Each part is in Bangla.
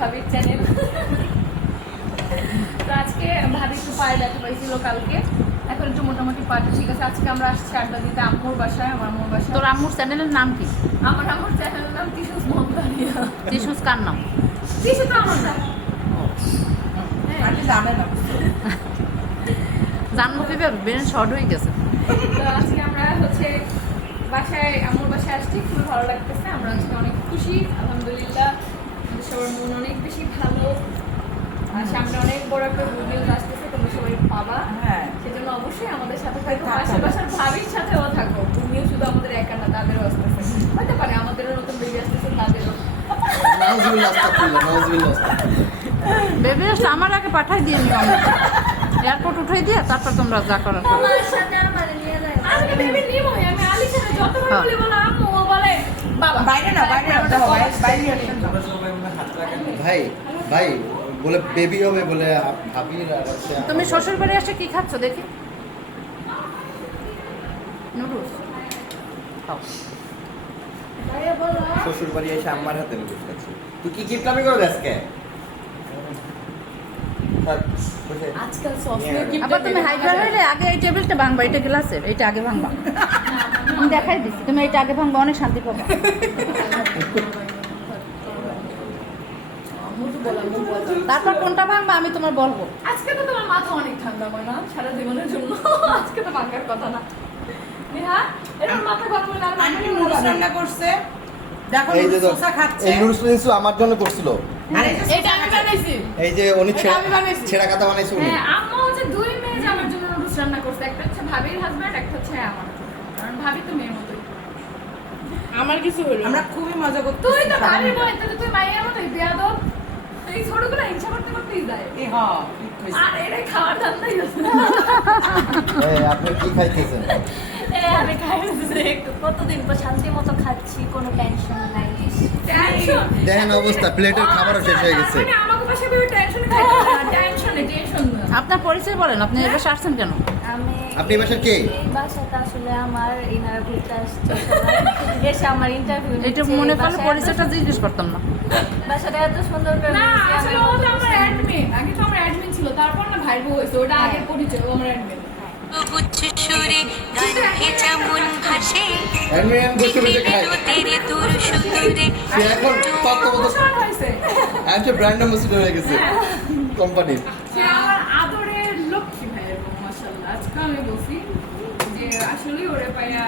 ভাবির চ্যানেল। তো আজকে ভাবি একটু পায়ে ব্যথা পাইছিল কালকে, এখন একটু মোটামুটি পাটা ঠিক আছে। আজকে আমরা আসছি আড্ডা দিতে আম্মুর বাসায়। আমার আম্মুর বাসায়। তোর আম্মুর চ্যানেলের নাম কি? আমার আম্মুর চ্যানেলের নাম তিশুস মমতানিয়া। তিশুস কার নাম? তিশু তো আমার নাম। জানে না, জানবো কিভাবে? ব্রেন শর্ট হয়ে গেছে। তো আজকে আমরা হচ্ছে বাসায় আম্মুর বাসায় আসছি, খুব ভালো লাগতেছে। আমরা আজকে অনেক খুশি, আলহামদুলিল্লাহ। আমাদের সবার মন অনেক বেশি ভালো। আর সামনে অনেক বড় একটা গুড নিউজ আসতেছে, তোমরা সবাই পাবা। হ্যাঁ সেজন্য অবশ্যই আমাদের সাথে থাকো, পাশের বাসার ভাবির সাথেও থাকো। গুড নিউজ শুধু আমাদের একা না, তাদেরও আসতেছে। হতে পারে আমাদেরও নতুন বেবি আসতেছে, তাদেরও। নাউজুবিল্লাহ, আস্তাগফিরুল্লাহ, নাউজুবিল্লাহ, আস্তাগফিরুল্লাহ। বেবি আসলে আমার আগে পাঠাই দিয়ে নিও, এয়ারপোর্ট উঠাই দিয়ে তারপর তোমরা যা করার করো। আমার সাথে আমার নিয়ে যায়। আমি বেবি নিবো, আমি আলির সাথে যতবার বলি বলো আম্মু, ও বলে বাবা। বাইরে না, বাইরে না, দেখো, বাইরে আসেন না। ভাই ভাই বলে বেবি হবে বলে ভাবির আর হচ্ছে তুমি শ্বশুর বাড়ি এসে কি খাচ্ছ দেখি? নুডলস খাও। শ্বশুর বাড়ি এসে আম্মার হাতে নুডলস খাচ্ছি। তুই কি কিপটামি করে আজকে? আজকাল সফটওয়্যার আবার তুমি হাইড্রা হইলে আগে এই টেবিলটা ভাঙবা, এটা গ্লাসের, এইটা আগে ভাঙবা। আমি দেখাই দিচ্ছি, তুমি এইটা আগে ভাঙবা, অনেক শান্তি পাবা। তারপর কোনটা ভাঙবা আমি তোমার বলবো। আজকে তো তোমার মাথা অনেক ঠান্ডা হয় না সারা জীবনের জন্য। আজকে তো ভাঙার কথা না। নেহা, এরকম মাথা গরম হলে আর আন্টি নুডলস রান্না করছে, দেখো এই যে নুডলস খাচ্ছে। এই নুডলস কিন্তু আমার জন্য করছিল। আর এই যে এটা আমি বানাইছি। এই যে উনি এটা আমি বানাইছি। ছেঁড়া কাটা বানাইছে উনি। হ্যাঁ, আম্মা হচ্ছে দুই মেয়ে যে আমার জন্য নুডলস রান্না করছে। একটা হচ্ছে ভাবির হাজবেন্ড, একটা হচ্ছে আমার। কারণ ভাবি তো মেয়ের মতোই। আমার কিছু হলো আমরা খুবই মজা করতে। তুই তো ভাবির বই, তাহলে তুই মায়ের মতোই বেয়াদব। এই ছোটগুলো হিংসা করতে করতেই যায়। এই হ্যাঁ ঠিক কইছিস। আর এটাই খাওয়ার ধান্দাই আছে। এই আপনি কি খাইতেছেন? আমি খাইছি একটু, কতদিন পর শান্তি মতো খাচ্ছি, কোনো টেনশন নাই। টেনশন দেখেন অবস্থা, প্লেটের খাবারও শেষ হয়ে গেছে। মানে আমাকে পাশে ভেবে টেনশনে খাইতে হবে না, টেনশন না। আপনার পরিচয় বলেন, আপনি এবার আসছেন কেন? আপনি এই বাসার কে? এই বাসাটা আসলে আমার ইনার ঘুরতে আসছে সবাই। এসে আমার ইন্টারভিউ এটা মনে করলে পরিচয়টা জিজ্ঞেস করতাম না। বাসাটা এত সুন্দর করে না, নিয়েছি, আসলে আমার ও তো কত আমার অ্যাডমিন। আগে তো আমার অ্যাডমিন ছিল, তারপর না ভাই বউ হয়েছে। ওটা আগের পরিচয়, ও আমার অ্যাডমিন। উচ্চ সুরে গান ভেজা মন ভাসে অ্যাডমিন বসে বসে খায়। তেরে তোর সুন্দরে সে এখন তত্ত্বাবধায়ক বছর হয়েছে। একজন ব্র্যান্ড অ্যাম্বাসেডর হয়ে গেছে কোম্পানির। সে আমার আদরের লক্ষ্মী ভাইয়ের বউ, মাশাআল্লাহ। আজকে আমি বলছি যে আসলে ওরে পাইয়া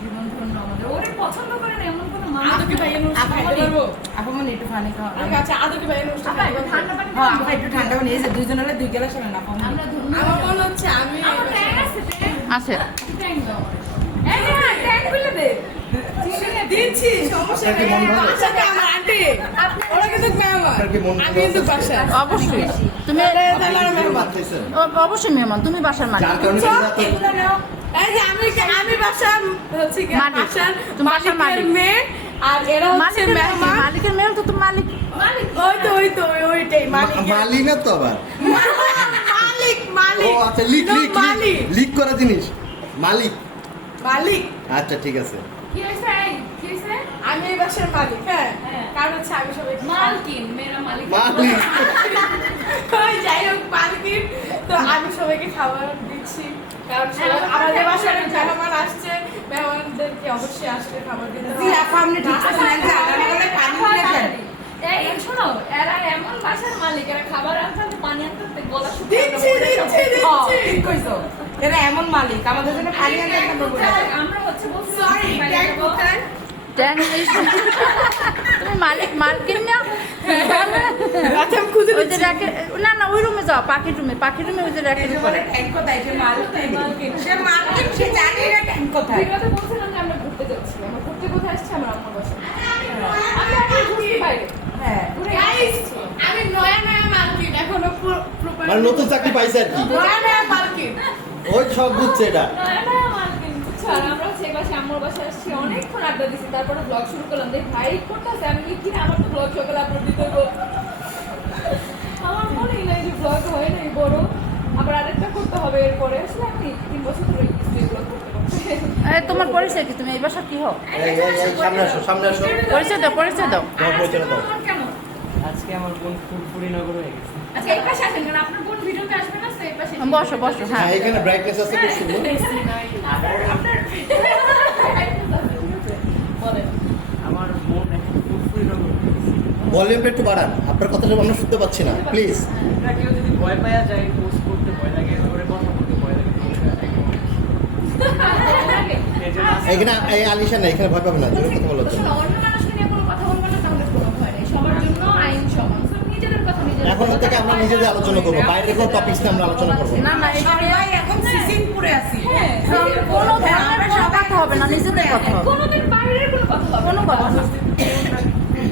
জীবন ধন্য আমাদের। ওরে পছন্দ করে না এমন কোনো মানুষ আদকে ভাইয়ের নুডলস আপু খাইতে মানে পারবো? আপু মানে একটু পানি খাও। ঠিক আছে, আদকে ভাইয়ের নুডলস আপা, খাইতে একটু পারবো? ঠান্ডা পানি হ্যাঁ খাবো। আপু একটু ঠান্ডা পানি, এই যে দুইজন হলে দুই গ্লাস হবে না আপু। আমরা ধন্য। আমার মনে হচ্ছে আমি আমার ট্যাং আছে, ট্যাং। আছে ট্যাং দাও আমারে। এই যে না, ট্যাং খুলে দে। দিচ্ছি, সমস্যা আপনার কি নেই। মন ভালো? বাসাতে আমার আন্টি, ওরা কিন্তু মেহমান, আপনার কি মন আমি কিন্তু ভালো আছে? বাসায়। অবশ্যই তুমি তাহলে আর মেহমান। খাইছেন? অবশ্যই মেহমান, তুমি বাসার মালিক। যার কারণে চল, কিন্তু এত- এগুলো নাও। এই যে আমি বাসার হচ্ছে কি মালিক। বাসার তুমি বাসার মালিকের মালিক। মেয়ে, আর এরা হচ্ছে মালিকের মেয়ে কি? মেহমান। মালিকের মেয়ে তো তুমি মালিক। ওইটাই মালিক মালি না তো আবার। মালিক ও মালিক আচ্ছা, লিক No, লিক মালিক লিক করা জিনিস মালিক। মালিক আচ্ছা ঠিক আছে। কি হয়েছে? এই, কি হয়েছে? আমি এই বাসার মালিক। হ্যাঁ হ্যাঁ। কারণ হচ্ছে আমি সবাই মালকিন, মেরা মালিক। মালিক। ওই যাই হোক মালিক, তো আমি সবাইকে খাবার দিচ্ছি কারণ হ্যাঁ, আমাদের বাসায় অনেক মেহমান আসছে, মেহমানদেরকে অবশ্যই আসলে খাবার দিতে জি হবে। আপু আপনি ঠিক আছে না, রান্না করলে পানি দিয়ে দেন। এই শোনো, এরা এমন বাসার মালিক, এরা খাবার আনতে আনতে, পানি আনতে আনতে গলা শুকিয়ে দিচ্ছি যাবে। দিচ্ছি হ্যাঁ, দিচ্ছি ঠিক কইছো। এরা এমন মালিক, আমাদের জন্য পানি আনতে ট্যাং একটা বলবো। কোথায়? আমরা হচ্ছে বলছি সরি ট্যাগ কোথায়? ট্যাং তুমি মালিক মালকিন না? আচ্ছা আমি খুঁজে ওই যে দিচ্ছি। র্যাকের, না না ওই রুমে যাও, পাখির রুমে ওই যে র্যাকের উপরে। ট্যাঙ্ক কোথায়? সে মালিক। সে মালিক, সে জানে না ট্যাঙ্ক কোথায়। ভিডিওতে বলছিলাম যে আমরা ঘুরতে যাচ্ছি। আমরা ঘুরতে কোথায় আসছি? আমরা আমার বাসায়। আমি এখন ঘুরছি বাইরে। হ্যাঁ ঘুরে Guys, আসছি। আমি নয়া মালকিন, এখনো প্রপার মানে নতুন চাকরি পাইছে আর কি। নয়া মালকিন। ওই সব বুঝছে এটা। না, মালকিন, বুঝছো? আর আমরা হচ্ছে এই বাসায় আম্মুর বাসায় আসছি, অনেকক্ষণ আড্ডা দিছি। তারপরে ব্লগ শুরু করলাম। দেখ ভাই করতেছে, আমি কি কিনা আমার তো ব্লগ সকালে আপলোড দিতে হবে। আমার মনেই নাই যে ব্লগ হয় নাই বড়। আবার আরেকটা করতে হবে এরপরে। আসলে আমি 3 বছর ধরে ব্লগ করতে করতে। এই, তোমার পরিচয় কি? তুমি এই বাসার কি হও? এই সামনে আসো, সামনে আসো। পরিচয় দাও, পরিচয় দাও। তোমার পরিচয় দাও। আমার কেমন? আচ্ছা আজকে আমার বোন ফুরফুরি নগর হয়ে গেছে। আচ্ছা এই পাশে আসেন, কারণ আপনার বোন ভিডিওতে আসবে না, তো এই পাশে বসো বসো, হ্যাঁ হ্যাঁ এখানে ব্রাইটনেস আছে খুব সুন্দর। বলেন। আমার বোন এখন ফুরফুরি নগর হয়ে গেছে। ভলিউমটা একটু বাড়ান, আপনার কথাটা আমরা শুনতে পাচ্ছি না প্লিজ। এটা কেউ যদি ভয় পাওয়া যায়, পোস্ট করতে ভয় লাগে, ওরে কথা বলতে ভয় লাগে, এই জন্য এখানে এই আলিশা না, এখানে ভয় পাবে না, জোরে কথা বলো তো। শোনো, অন্য মানুষকে নিয়ে কোনো কথা বলবো না, তাহলে কোনো ভয় নেই। সবার জন্য আইন সমান। So, নিজেদের কথা নিজেদের এখন থেকে আমরা নিজেদের আলোচনা করবো, বাইরের কোনো টপিকস নিয়ে আমরা আলোচনা করবো না। না না এটা সবাই এখন সিসিমপুরে আছি হ্যাঁ, কোনো ধরনের কোনো কথা হবে না, নিজেদের কথা হবে, কোনোদিন বাইরের কোনো কথা হবে কোনো কথা না।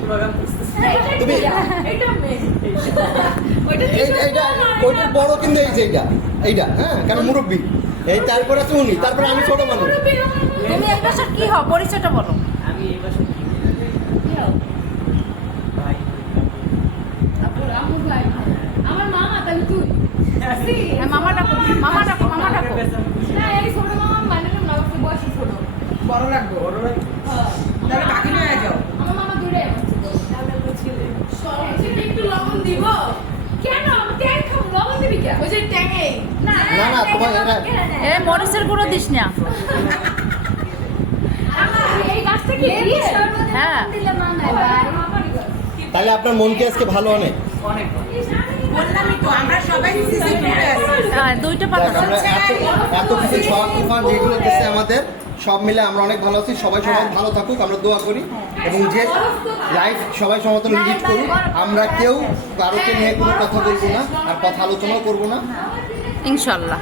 প্রোগ্রাম করতেছে। তুমি এটা মেন। ওইটা এইটা ওইটার বড় কিন্তু এই যে এইটা হ্যাঁ, কারণ মুরব্বী এই, তারপরে আছে উনি, তারপরে আমি ছোট মানুষ। তুমি এই বাসার কি হও, পরিচয়টা বলো। আমি এই বাসায় ভাই আমু ভাই, আমার মামা, তাহলে তুই হ্যাঁ, মামা ডাকো, মামা ডাকো, মামা ডাকো। না, এই ছোট মামা মানে না, আমাকে বয়সে ছোট। বড় রাখবো বড় ভাই তাহলে কাকি নিয়ে যাও আমার মামা দূরে আছে তো, তাহলে তো ছেলে। সরজনে একটু লবণ দিব? কেন? আমি ট্যাং খাবো, লবণ দিবি কেন? ওই যে ট্যাঙে। না, না না তোমার এটা এ মরিচের গুঁড়ো দিস না। আমার এই গাছ থেকে দিয়ে হ্যাঁ দিলে মানায় ভাই। তাহলে আপনার মন কি আজকে ভালো অনেক? অনেক ভালো। বললামই তো আমরা সবাই সিসিমপুরে আছি হ্যাঁ, দুইটা পাতা দেখ, আমরা এত কিছু ঝড় তুফান যেগুলো গেছে আমাদের, সব মিলে আমরা অনেক ভালো আছি। সবাই সবাই ভালো থাকুক, আমরা দোয়া করি, এবং যে লাইফ সবাই সমতলে লিড করুক। আমরা কেউ কারোকে নিয়ে কোনো কথা বলবো না, আর কথা আলোচনাও করবো না। ইনশাল্লাহ।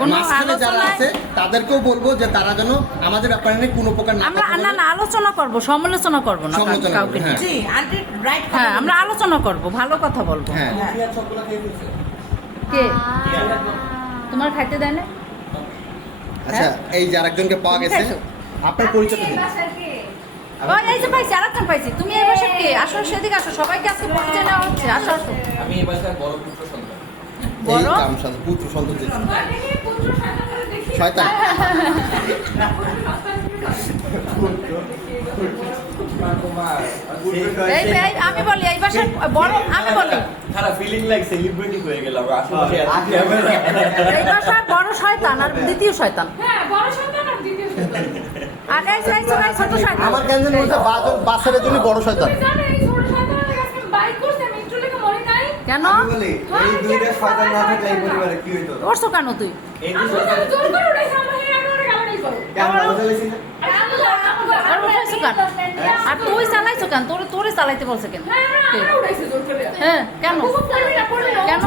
কোনো মাঝখানে যারা আলোচনা আছে তাদেরকেও বলবো যে তারা যেন আমাদের ব্যাপারে নিয়ে কোনো প্রকার না আমরা কথা না বলে। না আলোচনা করব, সমালোচনা করব না সমালোচনা করবো, কাউকে নিয়ে। হ্যাঁ। জি আন্টি রাইট হ্যাঁ, আমরা আলোচনা করব, ভালো কথা বলবো। হ্যাঁ কে তোমার খাইতে দেয় না? আচ্ছা, এই যে আরেকজনকে পাওয়া গেছে, আপনার পরিচয় দিন। ওই এই যে পাইছি, আরেকজন পাইছি। তুমি এই বাসার কে? আসো, সেদিকে আসো, সবাইকে আজকে পরিচয় নেওয়া হচ্ছে। আসো আসো। আমি এই বাসার বড় পুত্র সন্তান। এই বড় কামসাদ পুত্র সন্তান যে দেখি পুত্র সন্তান দেখি। শয়তান। এই এই আমি বলি এই বাসার বড়, আমি বলি খারাপ ফিলিং লাইক সেলিব্রিটি হয়ে গেলাম আশেপাশে ক্যামেরা। এই বাসার বড় শয়তান আর দ্বিতীয় শয়তান। হ্যাঁ, বড় সন্তান আর দ্বিতীয় সন্তান। আর এই যে ছোট শয়তান। আমার কেন জানি বলছে বাচ্চাদের জন্য বড় শয়তান। তুমি জানো এই ছোট সন্তানের কাছে বাইক করছে, আমি একটু লেগে মরে নাই। কেন এই দুইটা শয়তান না থাকলে এই পরিবারে কি হইতো? করছো কেন তুই? এই আমি যে তো জোর করে উঠাইছি, আমার হেয়ার করে গালাগালি করো। আরে আল্লাহ, আর উঠাইছো কেন? আর তুই চালাইছো কেন? তোরে চালাইতে বলছে কেন? হ্যাঁ, আমরা উঠাইছি জোর করে। হ্যাঁ, কেন? খুব করবি না, করবি না। কেন?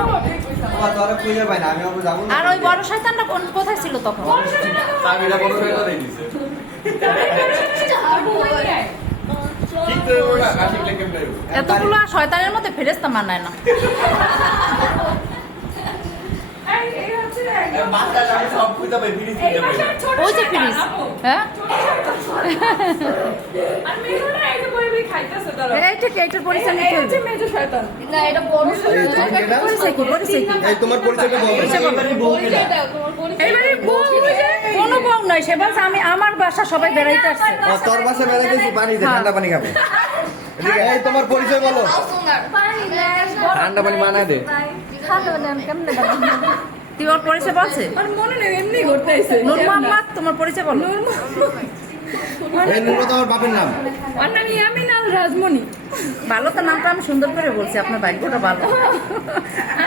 তোরা খুঁজে পাই না, আমি আবার যাবো না। আর ওই বড় শয়তানটা কোথায় ছিল তখন? বড় সন্তানটা তো- চাবিটা বড় হয়ে করে দিছে। আর বউই নাই। ঠিক করে ওরা আশিক লেখেন নাই। এতগুলো শয়তানের মধ্যে ফেরেশতা মানায় না। এই হচ্ছে একদম- বাচ্চা আমি সব খুঁজে পাই ফিরিস এই খুঁজে পাই। বাসার ছোট ওই যে সন্তান, ফ্রিজ। আপু। হ্যাঁ, ছোট সন্তান। আর মেয়েটা এই যে বই বই খাইতেছে তারা। এইটার পরিচয় নিতে এই হচ্ছে হবে। মেজো শয়তান। না এটা বড় পরিচয় কি? পরিচয় কি? এই তোমার পরিচয়টা বলো। এইবারে বউ যে কোনো বউ নয়, সে বলছে আমি আমার বাসা সবাই বেড়াইতে আসছে। তোর বাসা বেড়া গেছি, পানি দে, ঠান্ডা পানি খাবে। এই তোমার পরিচয় বলো। ঠান্ডা পানি মানা দে। খালো না কেমনে বানাবো? তুই ওর পরিচয় বলছে? আর মনে নেই, এমনি ঘুরতে আইছে। নূর মোহাম্মদ, তোমার পরিচয় বলো। এই নুরো তো আমার বাপের নাম। আর নাম ইয়ামিন আল রাজমণি। ভালো তো নামটা আমি সুন্দর করে বলছি, আপনার ভাগ্যটা ভালো।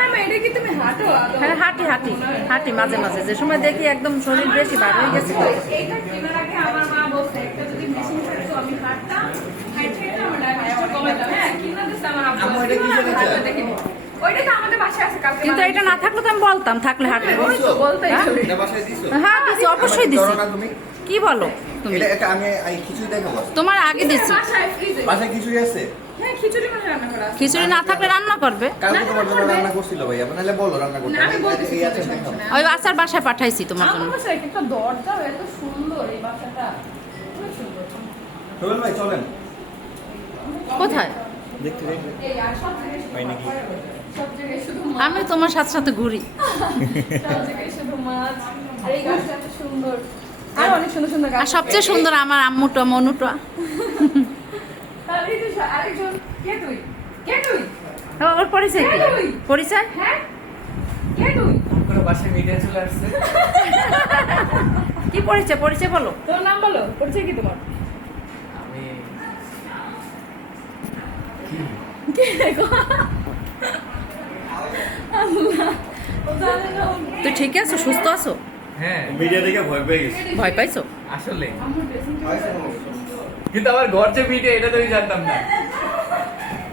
আমি এটা কি তুমি হাঁটো আদৌ? হ্যাঁ, হাঁটি হাঁটি হাঁটি মাঝে মাঝে, যে সময় দেখি একদম শরীর বেশি বার হয়ে গেছে। এইটা কেনার আগে আমার মা বলছে একটা যদি মেশিন থাকতো আমি হাঁটতাম, হাঁটতে আমার ডায়াবেটিসটা কমাতাম। হ্যাঁ, কিনা দিছে আমার আব্বু। আম্মু, এটা কিসের কিনা এটা? দেখিনি। ওইটা তো আমাদের বাসায় আছে, কালকে কিন্তু এটা না থাকলে তো আমি বলতাম, থাকলে হাঁটবো। বলতে এটা বাসায় দিছো? হ্যাঁ দিছি, অবশ্যই দিছি। ধরো না তুমি। কি বলো তুমি? এটা আমি কিছু দেখাবো। তোমার আগে দিছি। বাসায় ফ্রিজে। বাসায় কিছুই আছে? হ্যাঁ, খিচুড়ি মনে হয় রান্না করা আছে। খিচুড়ি না থাকলে রান্না করবে। কালকে তোমার জন্য রান্না করছিল ভাই, আপনারা বলো রান্না করতে। আমি বলতেছি এই আছে দেখাবো। ওই আচার বাসায় পাঠাইছি তোমার আমার জন্য। বাসায় একটা দরজা এত সুন্দর, এই বাসাটা খুব সুন্দর। সোহেল ভাই চলেন কোথায়? দেখতে দেখতে। এই আর সব জায়গায় হয় নাকি? সব জায়গায় শুধু আমি তোমার সাথে সাথে ঘুরি। সব জায়গায় শুধু মাছ। আর এই গাছটা এত সুন্দর। আর অনেক সুন্দর সুন্দর গাছ। আর সবচেয়ে সুন্দর আমার আম্মুটা, মনুটা। তাহলে এই যে আরেকজন কে তুই? ওর পরিচয় কি? পরিচয় হ্যাঁ কে তুই করে বাসায় মিডিয়া চলে আসছে। কি পরিচয়? পরিচয় বলো। তোর নাম বলো পরিচয় কি তোমার আমি তুই ঠিক আছো? সুস্থ আছো? হ্যাঁ মিডিয়া দেখে ভয় পেয়ে গেছি। ভয় পাইছো? আসলে কিন্তু আমার ঘর যে মিডিয়া এটা তো আমি জানতাম না।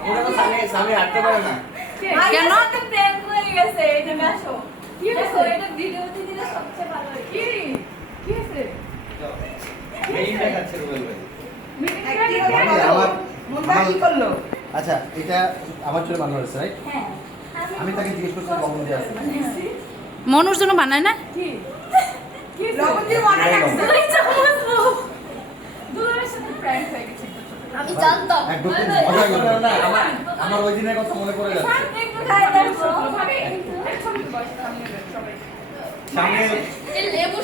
ওরা তো সামনে হাঁটতে পারে না। কেন? প্রেম হয়ে গেছে এটা আসো কি হয়েছে এটা ভিডিওতে দিলে সবচেয়ে ভালো হয় কি কি হয়েছে এই দেখাচ্ছে রুবেল ভাই। আমার মুন্ডা কি করলো? আচ্ছা এটা আমার চুলে বানানো হয়েছে রাইট? হ্যাঁ আমি তাকে জিজ্ঞেস করছি কখন দিয়ে আছে মনুর জন্য বানায় না? লবণ দিয়ে মনে রাখছে। দুলারের সাথে প্র্যাঙ্ক হয়ে গেছে আমি জানতাম একদম খুব মজা গেল না আমার ওই দিনের কথা মনে পড়ে যাচ্ছে একটু খাই দেখো ভাবে একটু বয়স সামনে সবাই সামনে লেবু